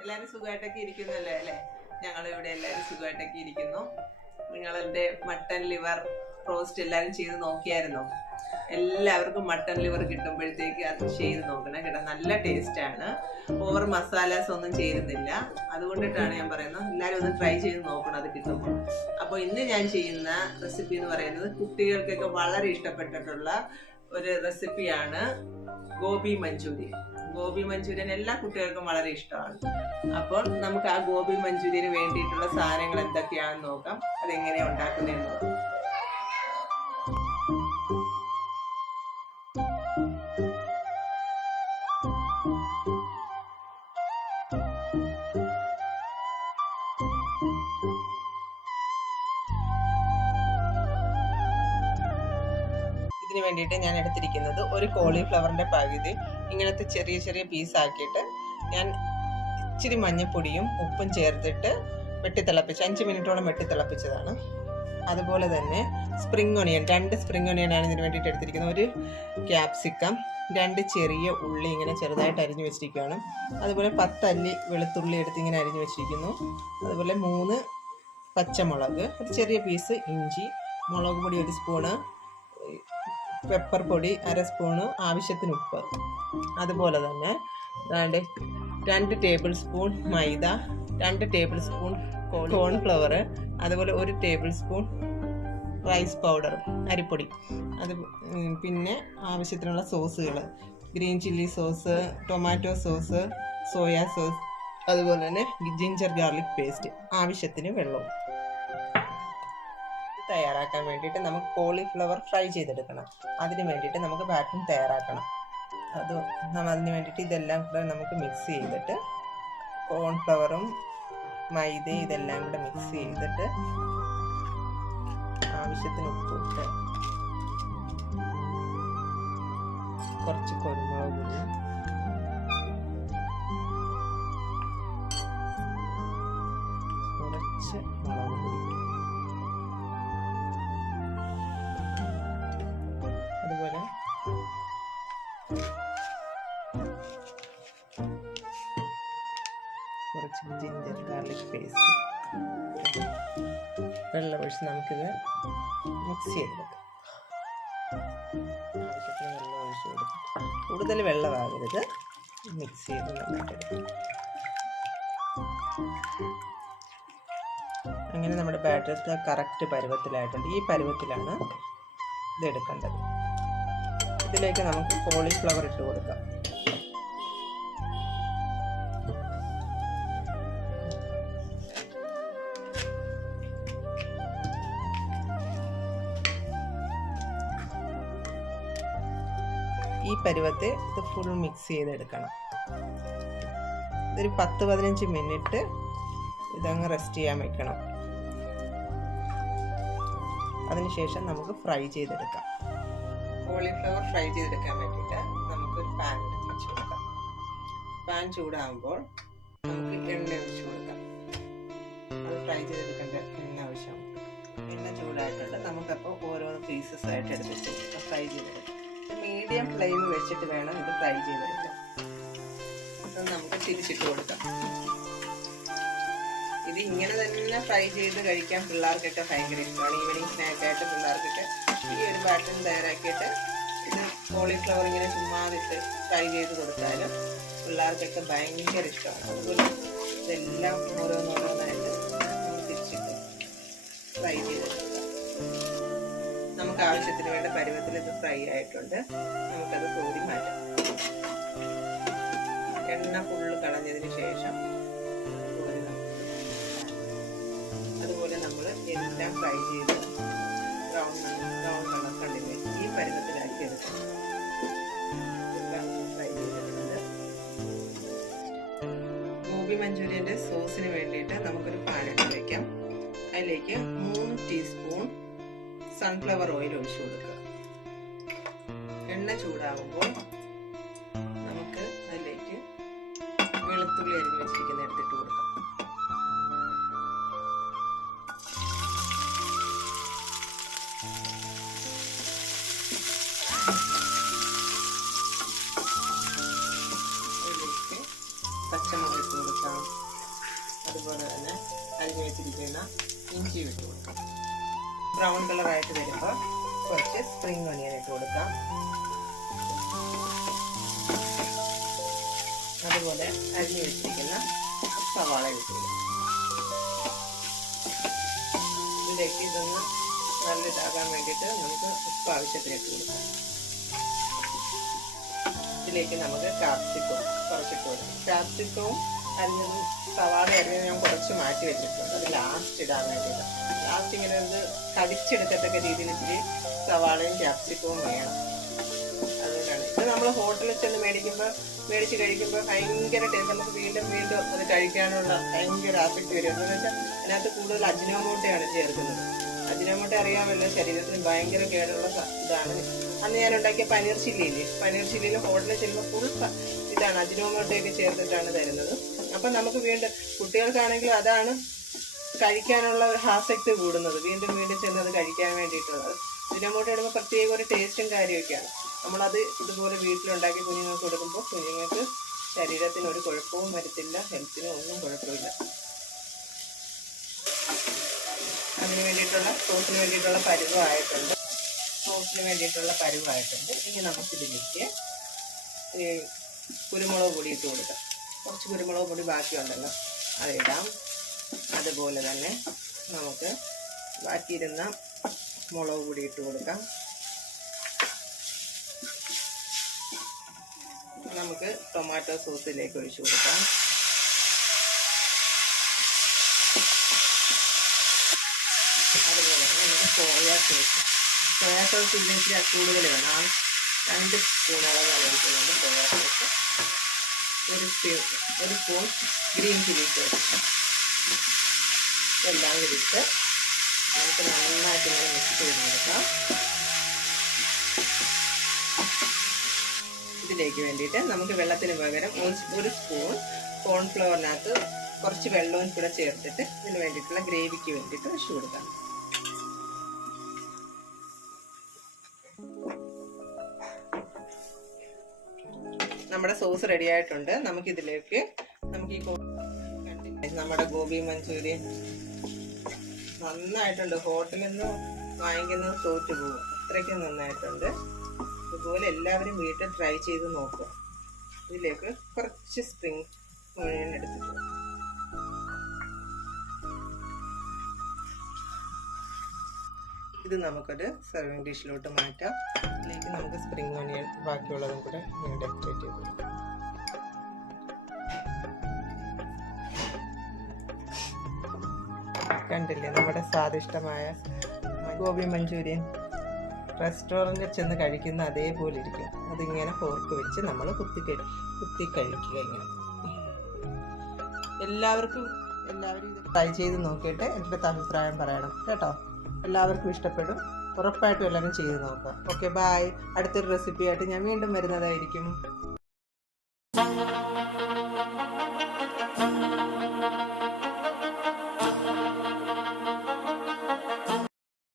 എല്ലാരും? സുഖമായിട്ടൊക്കെ ഇരിക്കുന്നല്ലേ? അല്ലേ? ഞങ്ങളിവിടെ എല്ലാരും സുഖമായിട്ടൊക്കെ ഇരിക്കുന്നു. നിങ്ങളെന്റെ മട്ടൻ ലിവർ റോസ്റ്റ് എല്ലാരും ചെയ്ത് നോക്കിയായിരുന്നോ? എല്ലാവർക്കും മട്ടൺ ലിവർ കിട്ടുമ്പോഴത്തേക്ക് അത് ചെയ്ത് നോക്കണം കേട്ടോ. നല്ല ടേസ്റ്റ് ആണ് ഓവർ മസാലാസ് ഒന്നും ചേരുന്നില്ല. അതുകൊണ്ടിട്ടാണ് ഞാൻ പറയുന്നത്. എല്ലാവരും ഒന്ന് ട്രൈ ചെയ്ത് നോക്കണം അത് കിട്ടുമ്പോൾ. അപ്പോൾ ഇന്ന് ഞാൻ ചെയ്യുന്ന റെസിപ്പി എന്ന് പറയുന്നത് കുട്ടികൾക്കൊക്കെ വളരെ ഇഷ്ടപ്പെട്ടിട്ടുള്ള ഒരു റെസിപ്പിയാണ് ഗോപി മഞ്ചൂരിയൻ ഗോപി മഞ്ചൂരിയൻ എല്ലാ കുട്ടികൾക്കും വളരെ ഇഷ്ടമാണ്. അപ്പോൾ നമുക്ക് ആ ഗോപി മഞ്ചൂരിയന് വേണ്ടിയിട്ടുള്ള സാധനങ്ങൾ എന്തൊക്കെയാണെന്ന് നോക്കാം. അതെങ്ങനെയാണ് ഉണ്ടാക്കുന്നതെന്ന് നോക്കാം. വേണ്ടിയിട്ട് ഞാൻ എടുത്തിരിക്കുന്നത് ഒരു കോളിഫ്ലവറിന്റെ പകുതി. ഇങ്ങനത്തെ ചെറിയ ചെറിയ പീസ് ആക്കിയിട്ട് ഞാൻ ഇച്ചിരി മഞ്ഞൾപ്പൊടിയും ഉപ്പും ചേർത്തിട്ട് വെട്ടിത്തിളപ്പിച്ച് അഞ്ച് മിനിറ്റോളം വെട്ടിത്തിളപ്പിച്ചതാണ്. അതുപോലെ തന്നെ സ്പ്രിംഗ് ഒണിയൻ രണ്ട് സ്പ്രിംഗ് ഒണിയനാണ് ഇതിന് വേണ്ടിയിട്ട് എടുത്തിരിക്കുന്നത്. ഒരു ക്യാപ്സിക്കം രണ്ട് ചെറിയ ഉള്ളി ഇങ്ങനെ ചെറുതായിട്ട് അരിഞ്ഞു വെച്ചിരിക്കുകയാണ്. അതുപോലെ പത്തല്ലി വെളുത്തുള്ളി എടുത്ത് ഇങ്ങനെ അരിഞ്ഞു വെച്ചിരിക്കുന്നു. അതുപോലെ മൂന്ന് പച്ചമുളക് ഒരു ചെറിയ പീസ് ഇഞ്ചി മുളക് പൊടി ഒരു സ്പൂണ് പെപ്പർ പൊടി അര സ്പൂണ് ആവശ്യത്തിന് ഉപ്പ്. അതുപോലെ തന്നെ ദാണ്ട് രണ്ട് ടേബിൾ സ്പൂൺ മൈദ രണ്ട് ടേബിൾ സ്പൂൺ കോൺഫ്ലവർ അതുപോലെ ഒരു ടേബിൾ സ്പൂൺ റൈസ് പൗഡർ അരിപ്പൊടി. അത് പിന്നെ ആവശ്യത്തിനുള്ള സോസുകൾ green chilli sauce tomato sauce soya sauce അതുപോലെ തന്നെ ജിഞ്ചർ ഗാർലിക് പേസ്റ്റ് ആവശ്യത്തിന് വെള്ളവും തയ്യാറാക്കാൻ വേണ്ടിയിട്ട് നമുക്ക് കോളിഫ്ലവർ ഫ്രൈ ചെയ്തെടുക്കണം. അതിന് വേണ്ടിയിട്ട് നമുക്ക് ബാറ്റർ തയ്യാറാക്കണം. അത് നമ്മൾ അതിന് വേണ്ടിയിട്ട് ഇതെല്ലാം കൂടെ നമുക്ക് മിക്സ് ചെയ്തിട്ട് കോൺഫ്ലവറും മൈദയും ഇതെല്ലാം കൂടെ മിക്സ് ചെയ്തിട്ട് ആവശ്യത്തിന് ഉപ്പിട്ട് കുറച്ച് കുരുമുളക് കുറച്ച് മുളക് പേസ്റ്റ് വെള്ളം ഒഴിച്ച് നമുക്കിത് മിക്സ് ചെയ്തെടുക്കാം. ആവശ്യത്തിന് വെള്ളം ഒഴിച്ച് കൊടുത്തിട്ട് കൂടുതൽ വെള്ളമാകരുത്. മിക്സ് ചെയ്ത് നന്നായിട്ട് അങ്ങനെ നമ്മുടെ ബാറ്റർ കറക്റ്റ് പരുവത്തിലായിട്ടുണ്ട്. ഈ പരുവത്തിലാണ് ഇത് എടുക്കേണ്ടത്. ഇതിലേക്ക് നമുക്ക് കോളിഫ്ലവർ ഇട്ട് കൊടുക്കാം. ഈ പരുവത്തെ ഇത് ഫുൾ മിക്സ് ചെയ്തെടുക്കണം. ഇതൊരു പത്ത് പതിനഞ്ച് മിനിറ്റ് ഇതങ്ങ് റെസ്റ്റ് ചെയ്യാൻ വെക്കണം. അതിനുശേഷം നമുക്ക് ഫ്രൈ ചെയ്തെടുക്കാം. കോളിഫ്ലവർ ഫ്രൈ ചെയ്തെടുക്കാൻ വേണ്ടിയിട്ട് നമുക്കൊരു പാൻ എടുത്ത് വെച്ച് കൊടുക്കാം. പാൻ ചൂടാകുമ്പോൾ നമുക്ക് എണ്ണ ഒഴിച്ച് കൊടുക്കാം. അത് ഫ്രൈ ചെയ്തെടുക്കേണ്ട എണ്ണ ആവശ്യമാണ് എണ്ണ ചൂടായിട്ടുണ്ട്. നമുക്കപ്പോൾ ഓരോന്ന് പീസസ് ആയിട്ട് എടുത്തിട്ട് ഫ്രൈ ചെയ്തെടുക്കാം. മീഡിയം ഫ്ലെയിം വെച്ചിട്ട് വേണം ഇത് ഫ്രൈ ചെയ്തെടുക്കാൻ അപ്പം നമുക്ക് തിരിച്ചിട്ട് കൊടുക്കാം. ഇത് ഇങ്ങനെ തന്നെ ഫ്രൈ ചെയ്ത് കഴിക്കാൻ പിള്ളേർക്കൊക്കെ ഭയങ്കര ഇഷ്ടമാണ്. ഈവനിങ് സ്നാക്കായിട്ട് പിള്ളേർക്കൊക്കെ ഈ ഒരു ബാറ്റൺ തയ്യാറാക്കിയിട്ട് ഇത് കോളിഫ്ലവർ ഇങ്ങനെ ചുമ്മാതിട്ട് ഫ്രൈ ചെയ്ത് കൊടുത്താലും പിള്ളേർക്കൊക്കെ ഭയങ്കര ഇഷ്ടമാണ്. അതുപോലെ ഇതെല്ലാം ഓരോന്നോരോന്നായിട്ട് തിരിച്ചിട്ട് ഫ്രൈ ചെയ്തെടുക്കാം നമുക്ക് ആവശ്യത്തിന് വേണ്ട പരുവത്തിൽ ഇത് ഫ്രൈ ആയിട്ടുണ്ട്. നമുക്കത് കോരി മാറ്റാം. എണ്ണ ഫുള്ള് കളഞ്ഞതിന് ശേഷം അതുപോലെ നമ്മൾ എല്ലാം ഫ്രൈ ചെയ്ത് ബ്രൗൺ ബ്രൗൺ കളർ കണ്ടില്ലേ ഈ പരുവത്തിലാക്കി എടുക്കണം ഫ്രൈ ചെയ്തിട്ടുണ്ട്. സോസിന് വേണ്ടിയിട്ട് നമുക്കൊരു എടുത്ത് വയ്ക്കാം അതിലേക്ക് മൂന്ന് ടീസ്പൂൺ സൺഫ്ലവർ ഓയിൽ ഒഴിച്ചു കൊടുക്കുക. എണ്ണ ചൂടാകുമ്പോൾ നമുക്ക് അതിലേക്ക് വെളുത്തുള്ളി അരിഞ്ഞ് വെച്ചിരിക്കുന്ന എടുത്തിട്ട് കൊടുക്കാം. പച്ചമുളക് കൊടുക്കാം. അതുപോലെ തന്നെ അരിഞ്ഞു വെച്ചിരിക്കുന്ന ഇഞ്ചി ഇട്ട് കൊടുക്കാം. ബ്രൗൺ കളറായിട്ട് വരുമ്പോൾ കുറച്ച് സ്പ്രിംഗ് ഒനിയൻ ഇട്ട് കൊടുക്കാം. അതുപോലെ അരിഞ്ഞു വെച്ചിരിക്കുന്ന സവാള ഇട്ട് ഇതിലേക്ക് ഇതൊന്ന് നല്ല ഇതാകാൻ വേണ്ടിയിട്ട് നമുക്ക് ഉപ്പ് ആവശ്യത്തിന് ഇട്ട് കൊടുക്കാം. ഇതിലേക്ക് നമുക്ക് കാപ്സിക്കം കുറച്ചിട്ട് കൊടുക്കാം. കാപ്സിക്കവും അരിഞ്ഞതും സവാള അരിഞ്ഞത് ഞാൻ കുറച്ച് മാറ്റി വെച്ചിട്ടുണ്ട്. അത് ലാസ്റ്റ് ഇടാൻ വേണ്ടിയിട്ടാണ് ലാസ്റ്റ് ഇങ്ങനെ ഒന്ന് കടിച്ചെടുക്കത്തക്ക രീതിയിൽ സവാളയും ക്യാപ്സിക്കവും വേണം. അതുകൊണ്ടാണ്. ഇത് നമ്മൾ ഹോട്ടലിൽ ചെന്ന് മേടിക്കുമ്പോൾ മേടിച്ച് കഴിക്കുമ്പോൾ ഭയങ്കര ടേസ്റ്റ് നമുക്ക് വീണ്ടും വീണ്ടും അത് കഴിക്കാനുള്ള ഭയങ്കര ആസക്തി വരും. എന്താണെന്ന് വെച്ചാൽ അതിനകത്ത് കൂടുതൽ അജിനോമോട്ടയാണ് ചേർക്കുന്നത്. അജിനോമോട്ട അറിയാമല്ലോ? ശരീരത്തിന് ഭയങ്കര കേടുള്ള ഇതാണ്. അന്ന് ഞാൻ ഉണ്ടാക്കിയ പനീർ ചില്ലിയില്ലേ? പനീർ ചില്ലിയിൽ ഹോട്ടലിൽ ചെല്ലുമ്പോൾ ഫുൾ ഇതാണ് അജിനോമോട്ടയൊക്കെ ചേർത്തിട്ടാണ് തരുന്നത്. അപ്പം നമുക്ക് വീണ്ടും കുട്ടികൾക്കാണെങ്കിലും അതാണ് കഴിക്കാനുള്ള ഒരു ആസക്തി കൂടുന്നത്. വീണ്ടും വീണ്ടും ചെന്ന് അത് കഴിക്കാൻ വേണ്ടിയിട്ടുള്ളത്. അജിനോമോട്ട ഇടുമ്പോൾ പ്രത്യേക ഒരു ടേസ്റ്റും കാര്യമൊക്കെയാണ് നമ്മളത് ഇതുപോലെ വീട്ടിലുണ്ടാക്കി കുഞ്ഞുങ്ങൾക്ക് കൊടുക്കുമ്പോൾ കുഞ്ഞുങ്ങൾക്ക് ശരീരത്തിന് ഒരു കുഴപ്പവും വരത്തില്ല ഹെൽത്തിന് ഒന്നും കുഴപ്പമില്ല. അതിന് വേണ്ടിയിട്ടുള്ള സോസിന് വേണ്ടിയിട്ടുള്ള പരുവമായിട്ടുണ്ട് സോസിന് വേണ്ടിയിട്ടുള്ള പരുവമായിട്ടുണ്ട് ഇനി നമുക്കിതിലേക്ക് ഈ കുരുമുളക് പൊടി ഇട്ട് കൊടുക്കാം. കുറച്ച് കുരുമുളക് പൊടി ബാക്കിയുണ്ടല്ലോ. അതിടാം. അതുപോലെ തന്നെ നമുക്ക് ബാക്കിയിരുന്ന മുളക് പൊടി ഇട്ട് കൊടുക്കാം. നമുക്ക് ടൊമാറ്റോ സോസിലേക്ക് ഒഴിച്ചു കൊടുക്കാം അതുപോലെ തന്നെ നമുക്ക് സോയാ സോസ് സോയാ സോസ് ഇതിലേക്ക് കൂടുതൽ വേണം ആ രണ്ട് സ്പൂൺ അളവാണ് എടുക്കുന്നുണ്ട് സോയാ സോസ് ഒരു സ്പൂൺ ഒരു സ്പൂൺ ഗ്രീൻ ചില്ലി സോസ് എല്ലാം കൂടിയിട്ട് നമുക്ക് നന്നായിട്ട് ഇങ്ങനെ മിക്സ് ചെയ്ത് കൊടുക്കാം ഇതിലേക്ക് വേണ്ടിയിട്ട് നമുക്ക് വെള്ളത്തിന് പകരം ഒരു സ്പൂൺ കോൺഫ്ലവറിനകത്ത് കുറച്ച് വെള്ളവും കൂടെ ചേർത്തിട്ട് ഇതിന് വേണ്ടിയിട്ടുള്ള ഗ്രേവിക്ക് വേണ്ടിയിട്ട് ഒഴിച്ചു കൊടുക്കാം. നമ്മുടെ സോസ് റെഡി ആയിട്ടുണ്ട്. നമുക്കിതിലേക്ക് നമുക്ക് ഈ നമ്മുടെ ഗോബി മഞ്ചൂരി. നന്നായിട്ടുണ്ട്. ഹോട്ടലിൽ നിന്ന് വാങ്ങിക്കുന്ന തോറ്റു പോകും അത്രയ്ക്കും നന്നായിട്ടുണ്ട്. ഇതുപോലെ എല്ലാവരും വീട്ടിൽ ട്രൈ ചെയ്ത് നോക്കുക. ഇതിലേക്ക് കുറച്ച് സ്പ്രിങ് ഓണിയൻ എടുത്തിട്ട് ഇത് നമുക്കൊരു സെർവിങ് ഡിഷിലോട്ട് മാറ്റാം. ഇതിലേക്ക് നമുക്ക് സ്പ്രിംഗ് ഓണിയൻ ബാക്കിയുള്ളതും കൂടെ ഡെക്കറേറ്റ് ചെയ്ത് കണ്ടില്ലേ നമ്മുടെ സ്വാദിഷ്ടമായ ഗോബി മഞ്ചൂരിയൻ റെസ്റ്റോറന്റിൽ ചെന്ന് കഴിക്കുന്ന അതേപോലെ ഇരിക്കും. അതിങ്ങനെ ഫോർക്ക് വെച്ച് നമ്മൾ കുത്തി കുത്തി കഴിക്കുക ഇങ്ങനെ. എല്ലാവർക്കും എല്ലാവരും ഇത് ട്രൈ ചെയ്ത് നോക്കിയിട്ട് എന്റെ അഭിപ്രായം പറയണം. കേട്ടോ? എല്ലാവർക്കും ഇഷ്ടപ്പെടും. ഉറപ്പായിട്ടും എല്ലാവരും ചെയ്ത് നോക്കാം ഓക്കെ ബായ് അടുത്തൊരു റെസിപ്പിയായിട്ട് ഞാൻ വീണ്ടും വരുന്നതായിരിക്കും.